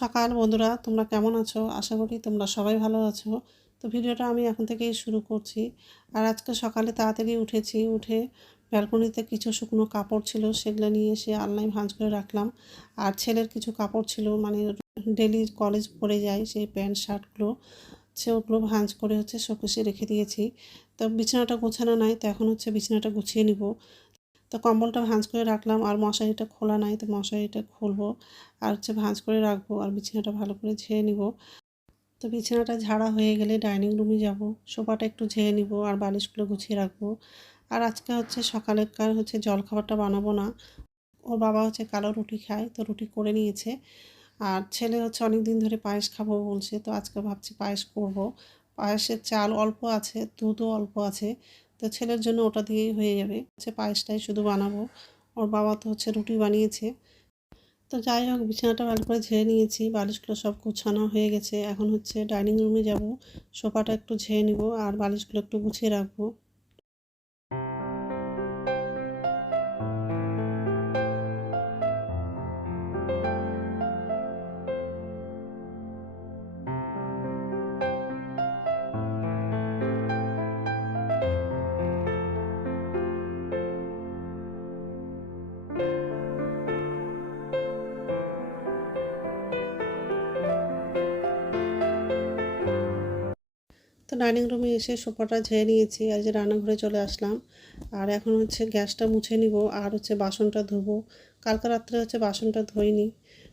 সকাল বন্ধুরা, তোমরা কেমন আছো? আশা করি তোমরা সবাই ভালো আছো। তো ভিডিওটা আমি এখন থেকেই শুরু করছি। আর আজকে সকালে তাড়াতাড়ি উঠেছি, উঠে ব্যালকনিতে কিছু শুকনো কাপড় ছিল, সেগুলো নিয়ে এসে আলনায় ভাঁজ করে রাখলাম। আর ছেলের কিছু কাপড় ছিল মানে ডেলি কলেজ পরে যায়, সেই প্যান্ট, শার্টগুলো সে ওগুলো ভাঁজ করে হচ্ছে শোকেসে রেখে দিয়েছি। তো বিছানাটা গোছানো নাই, তো এখন হচ্ছে বিছানাটা গুছিয়ে নিব। তো কম্বলটা ভাঁজ করে রাখলাম, আর মশারিটা খোলা নাই, তো মশারিটা খুলবো, আর হচ্ছে ভাঁজ করে রাখব, আর বিছানাটা ভালো করে ঝেড়ে নিব। তো বিছানাটা ঝাড়া হয়ে গেলে ডাইনিং রুমে যাব, সোফাটা একটু ঝেড়ে নিব, আর বালিশগুলো গুছিয়ে রাখব। আর আজকে হচ্ছে সকালের হচ্ছে জলখাবারটা বানাবো না, ওর বাবা হচ্ছে কালো রুটি খায়, তো রুটি করে নিয়েছে। আর ছেলে হচ্ছে অনেক দিন ধরে পায়েস খাব বলছে, তো আজকে ভাবছি পায়েস করব। পায়েসের চাল অল্প আছে, দুধও অল্প আছে তো ছেলের জন্য ওটা দিয়েই হয়ে যাবে। সে পায়েসটাই শুধু বানাবো। ওর বাবা তো হচ্ছে রুটি বানিয়েছে। তো যাই হোক, বিছানাটা ভালো করে ঝেড়ে নিয়েছি। বালিশগুলো সব গুছানো হয়ে গেছে। এখন হচ্ছে ডাইনিং রুমে যাব। সোফাটা একটু ঝেড়ে নিব আর বালিশগুলো একটু গুছিয়ে রাখব। ডাইনিং রুমে এসে সোফাটা ঝেড়ে নিয়েছি, আর যে রান্নাঘরে চলে আসলাম। আর এখন হচ্ছে গ্যাসটা মুছে নিব, আর হচ্ছে বাসনটা ধোবো। কালকে রাত্রে হচ্ছে বাসনটা ধুইনি,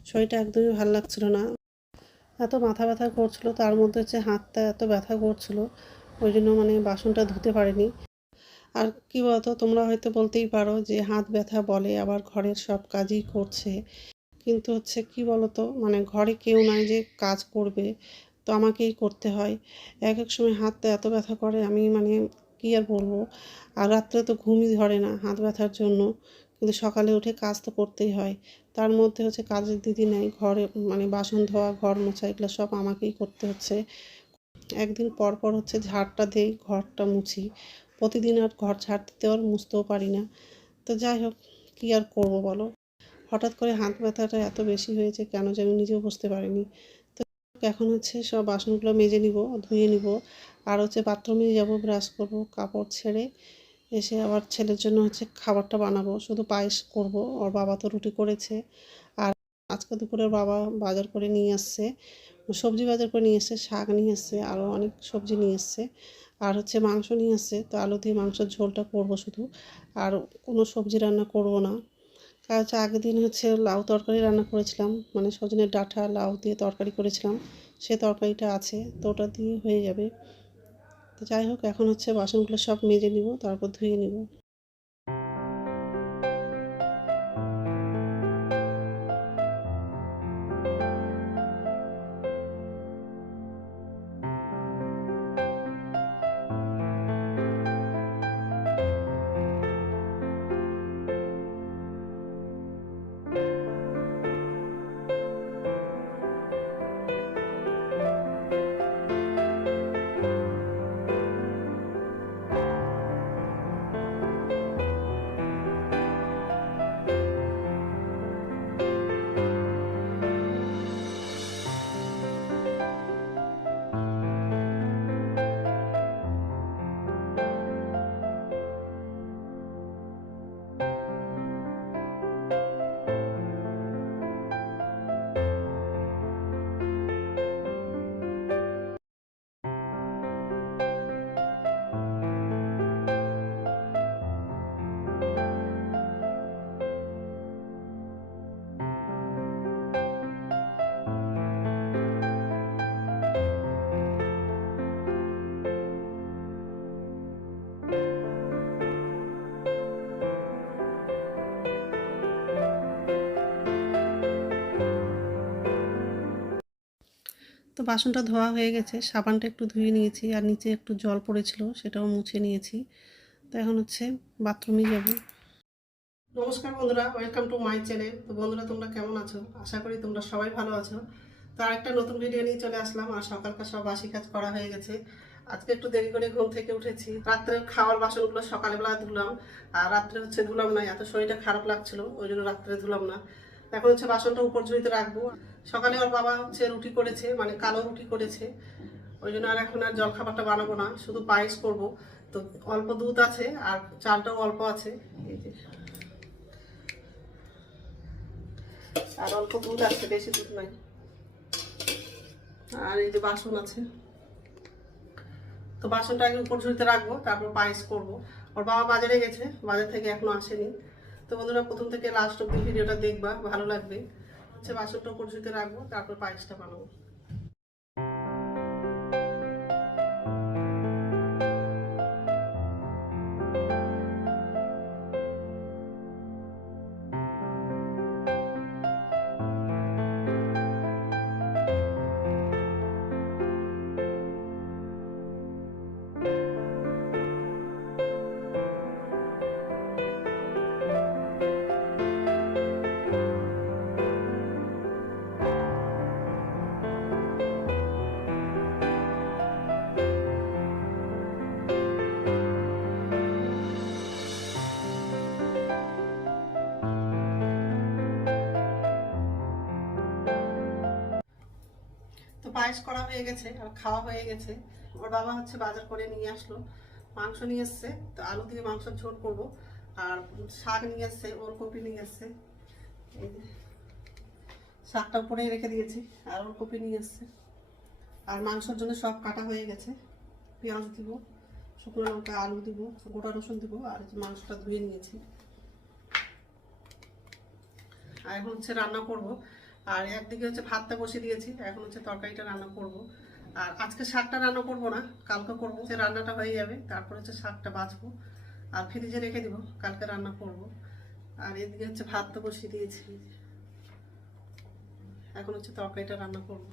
শরীরটা একদমই ভালো লাগছিল না। এত মাথা ব্যথা করছিল, তার মধ্যে হচ্ছে হাতটা এত ব্যথা করছিল, ওই জন্য মানে বাসনটা ধুতে পারিনি। আর কী বলতো, তোমরা হয়তো বলতেই পারো যে হাত ব্যথা বলে, আবার ঘরের সব কাজই করছে। কিন্তু হচ্ছে কি বলতো মানে ঘরে কেউ নাই যে কাজ করবে তো আমাকেই করতে হয়। এক এক সময় হাতটা এত ব্যথা করে, আমি মানে কী আর বলব? আর রাত্রে তো ঘুমই ধরে না হাত ব্যথার জন্য। কিন্তু সকালে উঠে কাজ তো করতেই হয়। তার মধ্যে হচ্ছে কাজের দিদি নেই, ঘরে মানে বাসন ধোয়া, ঘর মোছা, এগুলো সব আমাকেই করতে হচ্ছে। একদিন পর পর হচ্ছে ঝাড়টা দিই, ঘরটা মুছি। প্রতিদিন আর ঘর ঝাড় দিতে আর মুছতেও পারি না। তো যাই হোক, কী আর করব বলো? হঠাৎ করে হাত ব্যথাটা এত বেশি হয়েছে কেন যে আমি নিজেও বুঝতে পারিনি। এখন হচ্ছে সব বাসনগুলো মেজে নিব, ধুয়ে নিব। আর হচ্ছে বাথরুমে যাব, ব্রাশ করব, কাপড় ছেড়ে এসে আবার ছেলের জন্য হচ্ছে খাবারটা বানাবো। শুধু পায়েস করব, ওর বাবা তো রুটি করেছে। আর আজকে দুপুরে বাবা বাজার করে নিয়ে আসছে, সবজি বাজার করে নিয়ে এসছে শাক নিয়ে এসছে আরও অনেক সবজি নিয়ে এসছে আর হচ্ছে মাংস নিয়ে আসছে, তো আলু দিয়ে মাংসের ঝোলটা করব শুধু। আর কোনো সবজি রান্না করব না। কারণ হচ্ছে আগের দিন হচ্ছে লাউ তরকারি রান্না করেছিলাম। মানে সজনের ডাঁটা, লাউ দিয়ে তরকারি করেছিলাম। সে তরকারিটা আছে, তো ওটা দিয়ে হয়ে যাবে। তো যাই হোক, এখন হচ্ছে বাসনগুলো সব মেজে নিব, তারপর ধুয়ে নিব। তো বাসনটা ধোয়া হয়ে গেছে, সাবানটা একটু ধুয়ে নিয়েছি আর নিচে একটু জল পড়েছিল, সেটাও মুছে নিয়েছি। তো এখন হচ্ছে বাথরুমে যাব। নমস্কার বন্ধুরা, ওয়েলকাম টু মাই চ্যানেল। তো বন্ধুরা, তোমরা কেমন আছো? আশা করি তোমরা সবাই ভালো আছো। তো আরেকটা নতুন ভিডিও নিয়ে চলে আসলাম। আর সকালকার সব বাসি কাজ করা হয়ে গেছে। আজকে একটু দেরি করে ঘুম থেকে উঠেছি। রাত্রে খাওয়ার বাসনগুলো সকালবেলা ধুলাম। আর রাত্রে হচ্ছে ধুলাম না, এত শরীরটা খারাপ লাগছিল, ওই জন্য রাত্রে ধুলাম না। এখন হচ্ছে বাসনটা উপর ঝুড়িতে রাখব। সকালে ওর বাবা হচ্ছে রুটি করেছে মানে কালো রুটি করেছে। ওই জন্য আর এখন আর জলখাবারটা বানাবো না, শুধু পায়েস করব। তো অল্প দুধ আছে আর চালটাও অল্প আছে। আর অল্প দুধ আছে, বেশি দুধ নাই। আর এই যে বাসন আছে। তো বাসনটা আগে উপর ঝুড়িতে রাখব, তারপর পায়েস করব। ওর বাবা বাজারে গেছে, বাজার থেকে এখনও আসেনি। তো বন্ধুরা, প্রথম থেকে লাস্ট অব্দি ভিডিওটা দেখবা, ভালো লাগবে। হচ্ছে বাসনটা উপর ঝুড়িতে রাখব, তারপর পায়েসটা বানাবো। পায়েস করা হয়ে গেছে আর খাওয়া হয়ে গেছে। ওর বাবা হচ্ছে বাজার করে নিয়ে আসলো। মাংস নিয়ে এসছে, তো আলু দিয়ে মাংস ঝোল করব। আর শাক নিয়ে এসছে, ওলকপি নিয়ে এসছে। শাকটা উপরে রেখে দিয়েছি, আর ওলকপি নিয়ে এসছে। আর মাংসের জন্য সব কাটা হয়ে গেছে। পেঁয়াজ দিব, শুকনো লঙ্কা, আলু দিব, গোটা রসুন দিব, আর মাংসটা ধুয়ে নিয়েছি। আর এখন হচ্ছে রান্না করব। আর একদিকে হচ্ছে ভাতটা বসিয়ে দিয়েছি, এখন হচ্ছে তরকারিটা রান্না করব। আর আজকে শাকটা রান্না করব না, কালকে করব, যে রান্নাটা হয়ে যাবে, তারপর হচ্ছে শাকটা বাঁচবো আর ফ্রিজে রেখে দিব, কালকে রান্না করব। আর এদিকে হচ্ছে ভাতটা বসিয়ে দিয়েছি। এখন হচ্ছে তরকারিটা রান্না করব।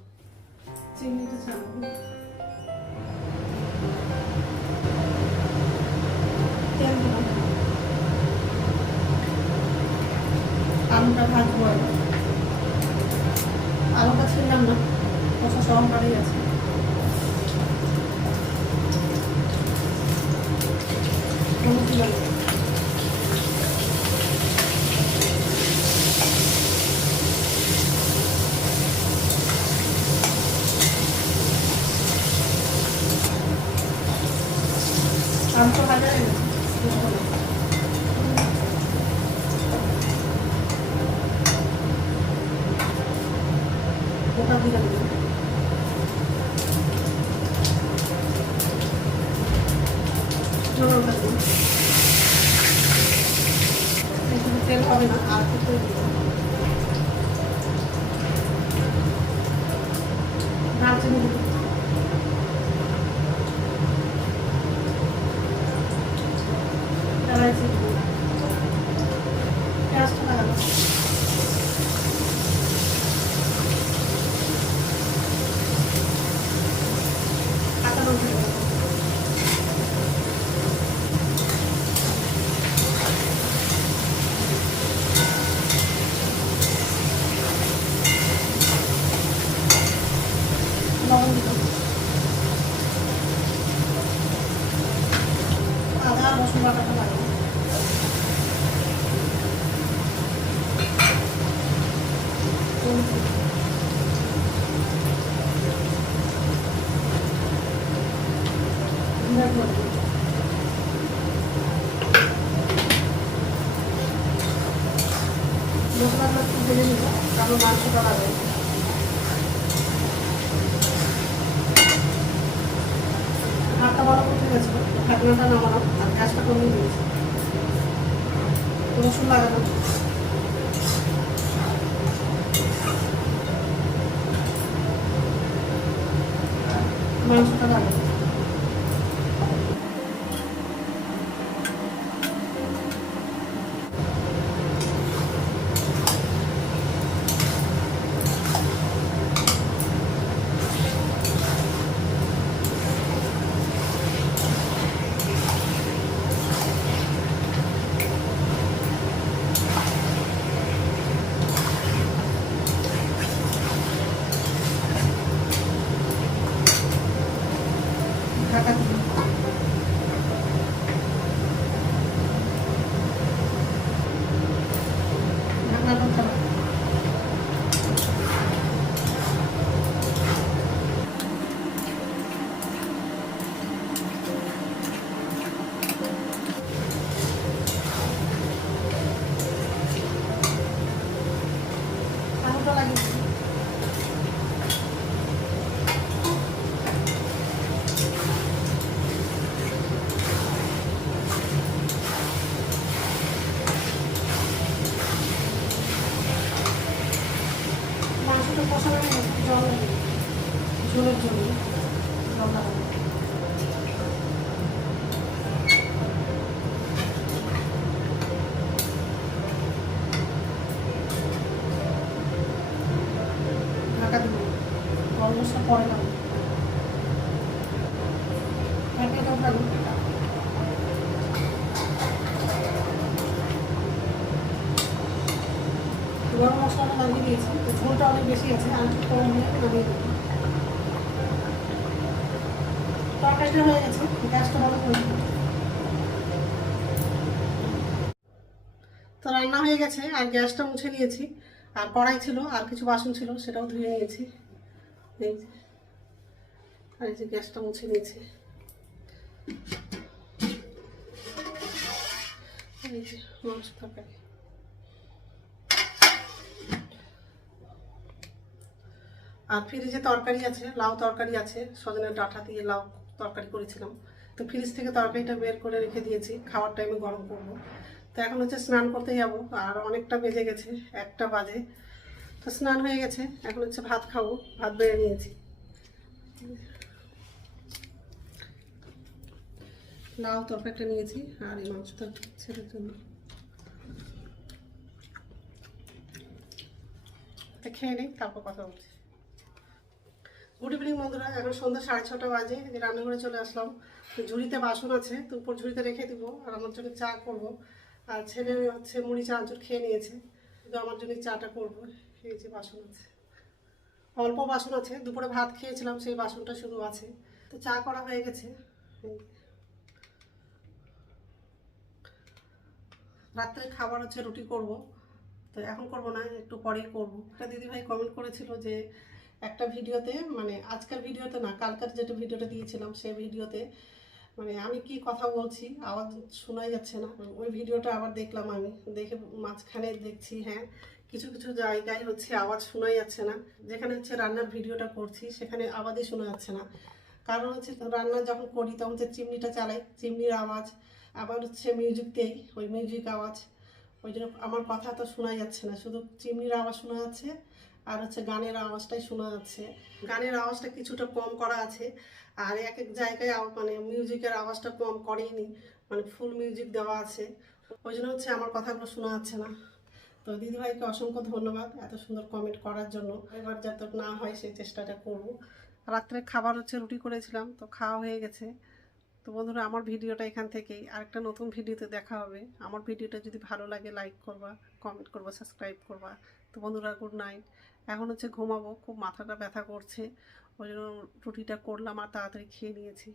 চিংড়িটা ছাড়াবো। আলুটা ভাজবো আর ছিলাম না। কষা সহকারেই আছে। দিলাম। আলুটা Thank you. ভেজে মাংসটা লাগাবো। নামালাম আর গ্যাসটা কমিয়ে দিয়েছি লাগানো মাংসটা লাগানো আছে আর হয়ে গেছে গ্যাসটা ভালো তো রান্না হয়ে গেছে, আর গ্যাসটা মুছে নিয়েছি, আর কড়াই ছিল, আর কিছু বাসন ছিল, সেটাও ধুয়ে নিয়েছি। আর এই যে গ্যাসটা মুছে নিয়েছি। মাংস তরকারি। আর ফ্রিজে তরকারি আছে, লাউ তরকারি আছে, সজনের ডাঁটা দিয়ে লাউ তরকারি করেছিলাম। তো ফ্রিজ থেকে তরকারিটা বের করে রেখে দিয়েছি, খাওয়ার টাইমে গরম করব। তো এখন হচ্ছে স্নান করতে যাব, আর অনেকটা বেজে গেছে, একটা বাজে। তো স্নান হয়ে গেছে, এখন হচ্ছে ভাত খাব, ভাত বেড়ে নিয়েছি। লাউ তরকারিটা নিয়েছি, আর এই মাংসটা ছেলের জন্য। খেয়ে নেই, তারপর কথা বলছি। গুড ইভিনিং বন্ধুরা। এখন সন্ধ্যা সাড়ে ছটা বাজে। রান্নাঘরে চলে আসলাম। ঝুড়িতে বাসন আছে, তো উপর ঝুড়িতে রেখে দিব। আর আমার জন্য চা করব। আর ছেলে হচ্ছে মুড়ি, চা আঞ্চুর খেয়ে নিয়েছে। কিন্তু আমার জন্য চাটা করব। এই যে বাসন আছে। অল্প বাসন আছে। দুপুরে ভাত খেয়েছিলাম, সেই বাসনটা শুধু আছে। তো চা করা হয়ে গেছে। রাত্রে খাবার হচ্ছে রুটি করব। তো এখন করব না, একটু পরেই করব। একটা দিদিভাই কমেন্ট করেছিল যে একটা ভিডিওতে মানে আজকের ভিডিওতে না, কালকার যেটা ভিডিওটা দিয়েছিলাম সেই ভিডিওতে মানে আমি কি কথা বলছি, আওয়াজ শোনাই যাচ্ছে না। ওই ভিডিওটা আবার দেখলাম আমি, দেখে মাঝখানে দেখছি হ্যাঁ কিছু কিছু জায়গায় হচ্ছে আওয়াজ শোনাই যাচ্ছে না। যেখানে হচ্ছে রান্নার ভিডিওটা করছি, সেখানে আওয়াজই শোনা যাচ্ছে না। কারণ হচ্ছে রান্না যখন করি, তখন হচ্ছে চিমনিটা চালাই, চিমনির আওয়াজ, আবার হচ্ছে মিউজিক দেই, ওই মিউজিক আওয়াজ, ওই জন্য আমার কথা তো শোনা যাচ্ছে না। শুধু চিমনির আওয়াজ শোনা যাচ্ছে আর হচ্ছে গানের আওয়াজটাই শোনা যাচ্ছে। গানের আওয়াজটা কিছুটা কম করা আছে, আর এক এক জায়গায় মানে মিউজিকের আওয়াজটা কম করেইনি মানে ফুল মিউজিক দেওয়া আছে। ওই জন্য হচ্ছে আমার কথাগুলো শোনা যাচ্ছে না। তো দিদিভাইকে অসংখ্য ধন্যবাদ এত সুন্দর কমেন্ট করার জন্য। এবার যাতে না হয় সেই চেষ্টাটা করব। রাত্রে খাবার হচ্ছে রুটি করেছিলাম, তো খাওয়া হয়ে গেছে। তো বন্ধুরা, আমার ভিডিওটা এখান থেকেই। আরেকটা নতুন ভিডিওতে দেখা হবে। আমার ভিডিওটা যদি ভালো লাগে লাইক করবা কমেন্ট করবা সাবস্ক্রাইব করবা। তো বন্ধুরা গুড নাইট এখন হচ্ছে ঘুমাবো, খুব মাথাটা ব্যথা করছে। ওই জন্য রুটিটা করলাম আর তাড়াতাড়ি খেয়ে নিয়েছি।